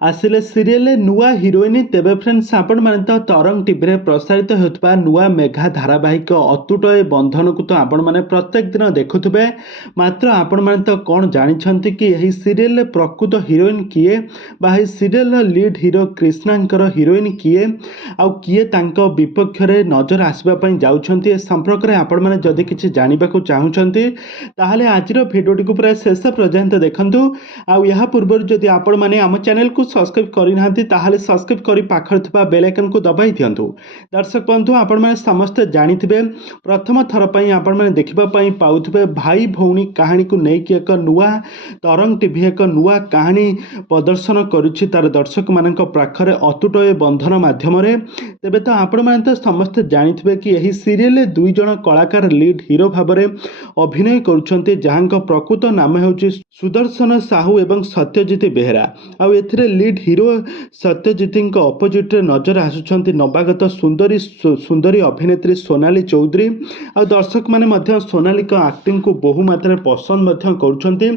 ଆସିଲେ ସିରିଏଲ ନୂଆ ହିରୋଇନ। ତେବେ ଫ୍ରେଣ୍ଡସ୍ ଆପଣମାନେ ତ ତରଙ୍ଗ ଟିଭିରେ ପ୍ରସାରିତ ହେଉଥିବା ନୂଆ ମେଘା ଧାରାବାହିକ ଅତୁଟ ଏ ବନ୍ଧନକୁ ତ ଆପଣମାନେ ପ୍ରତ୍ୟେକ ଦିନ ଦେଖୁଥିବେ। ମାତ୍ର ଆପଣମାନେ ତ କ'ଣ ଜାଣିଛନ୍ତି କି ଏହି ସିରିଏଲରେ ପ୍ରକୃତ ହିରୋଇନ କିଏ ବା ଏହି ସିରିଏଲର ଲିଡ୍ ହିରୋ କ୍ରିଷ୍ଣାଙ୍କର ହିରୋଇନ କିଏ ଆଉ କିଏ ତାଙ୍କ ବିପକ୍ଷରେ ନଜର ଆସିବା ପାଇଁ ଯାଉଛନ୍ତି, ଏ ସମ୍ପର୍କରେ ଆପଣମାନେ ଯଦି କିଛି ଜାଣିବାକୁ ଚାହୁଁଛନ୍ତି ତାହେଲେ ଆଜିର ଭିଡ଼ିଓଟିକୁ ପୁରା ଶେଷ ପର୍ଯ୍ୟନ୍ତ ଦେଖନ୍ତୁ। ଆଉ ଏହା ପୂର୍ବରୁ ଯଦି ଆପଣମାନେ ଆମ ଚ୍ୟାନେଲକୁ ସବସ୍କ୍ରାଇବ୍ କରିନାହାନ୍ତି ତାହେଲେ ସବସ୍କ୍ରାଇବ୍ କରି ପାଖରେ ଥିବା ବେଲ୍ ଆଇକନକୁ ଦବାଇ ଦିଅନ୍ତୁ। ଦର୍ଶକ ବନ୍ଧୁ, ଆପଣମାନେ ସମସ୍ତେ ଜାଣିଥିବେ ପ୍ରଥମ ଥର ପାଇଁ ଆପଣମାନେ ଦେଖିବା ପାଇଁ ପାଉଥିବେ ଭାଇ ଭଉଣୀ କାହାଣୀକୁ ନେଇକି ଏକ ନୂଆ ତରଙ୍ଗ ଟିଭି ଏକ ନୂଆ କାହାଣୀ ପ୍ରଦର୍ଶନ କରୁଛି ତାର ଦର୍ଶକମାନଙ୍କ ପାଖରେ ଅତୁଟ ଏ ବନ୍ଧନ ମାଧ୍ୟମରେ। ତେବେ ତ ଆପଣମାନେ ତ ସମସ୍ତେ ଜାଣିଥିବେ କି ଏହି ସିରିଏଲରେ ଦୁଇ ଜଣ କଳାକାର ଲିଡ୍ ହିରୋ ଭାବରେ ଅଭିନୟ କରୁଛନ୍ତି, ଯାହାଙ୍କ ପ୍ରକୃତ ନାମ ହେଉଛି ସୁଦର୍ଶନ ସାହୁ ଏବଂ ସତ୍ୟଜିତ ବେହେରା। ଆଉ ଏଥିରେ ଲିଡ୍ ହିରୋ ସତ୍ୟଜିତଙ୍କ ଅପୋଜିଟ୍ରେ ନଜର ଆସୁଛନ୍ତି ନବାଗତ ସୁନ୍ଦରୀ ଅଭିନେତ୍ରୀ ସୋନାଲି ଚୌଧୁରୀ। ଆଉ ଦର୍ଶକମାନେ ମଧ୍ୟ ସୋନାଲିଙ୍କ ଆକ୍ଟିଂକୁ ବହୁ ମାତ୍ରାରେ ପସନ୍ଦ ମଧ୍ୟ କରୁଛନ୍ତି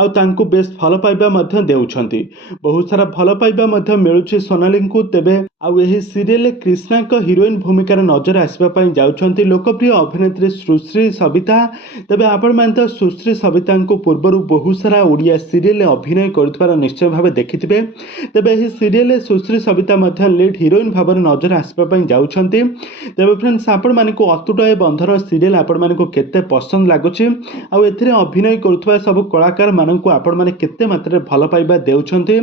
ଆଉ ତାଙ୍କୁ ବେଶ୍ ଭଲ ପାଇବା ମଧ୍ୟ ଦେଉଛନ୍ତି। ବହୁତ ସାରା ଭଲ ପାଇବା ମଧ୍ୟ ମିଳୁଛି ସୋନାଲିଙ୍କୁ। ତେବେ ଆଉ ଏହି ସିରିଏଲରେ କ୍ରିଷ୍ଣାଙ୍କ ହିରୋଇନ ଭୂମିକାରେ ନଜର ଆସିବା ପାଇଁ ଯାଉଛନ୍ତି ଲୋକପ୍ରିୟ ଅଭିନେତ୍ରୀ ସୁଶ୍ରୀ ସବିତା। ତେବେ ଆପଣମାନେ ତ ସୁଶ୍ରୀ ସବିତାଙ୍କୁ ପୂର୍ବରୁ ବହୁତ ସାରା ଓଡ଼ିଆ ସିରିଏଲରେ ଅଭିନୟ କରୁଥିବାର ନିଶ୍ଚୟ ଭାବେ ଦେଖିଥିବେ। ତେବେ ଏହି ସିରିଏଲରେ ସୁଶ୍ରୀ ସବିତା ମଧ୍ୟ ଲିଡ୍ ହିରୋଇନ ଭାବରେ ନଜର ଆସିବା ପାଇଁ ଯାଉଛନ୍ତି। ତେବେ ଫ୍ରେଣ୍ଡସ୍, ଆପଣମାନଙ୍କୁ ଅତୁଟ ଏ ବନ୍ଧନ ସିରିଏଲ ଆପଣମାନଙ୍କୁ କେତେ ପସନ୍ଦ ଲାଗୁଛି ଆଉ ଏଥିରେ ଅଭିନୟ କରୁଥିବା ସବୁ କଳାକାରମାନଙ୍କୁ ଆପଣମାନେ କେତେ ମାତ୍ରାରେ ଭଲ ପାଇବା ଦେଉଛନ୍ତି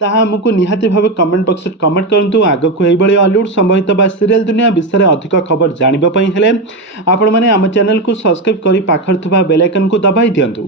ତାହା ଆମକୁ ନିହାତି ଭାବେ କମେଣ୍ଟ ବକ୍ସରେ କମେଣ୍ଟ କରନ୍ତୁ। ଆଗକୁ ଏହିଭଳି ଅଲିଉଡ୍ ସମ୍ବନ୍ଧିତ ବା ସିରିଏଲ ଦୁନିଆ ବିଷୟରେ ଅଧିକ ଖବର ଜାଣିବା ପାଇଁ ହେଲେ ଆପଣମାନେ ଆମ ଚ୍ୟାନେଲକୁ ସବସ୍କ୍ରାଇବ୍ କରି ପାଖରେ ଥିବା ବେଲ୍ ଆଇକନକୁ ଦବାଇ ଦିଅନ୍ତୁ।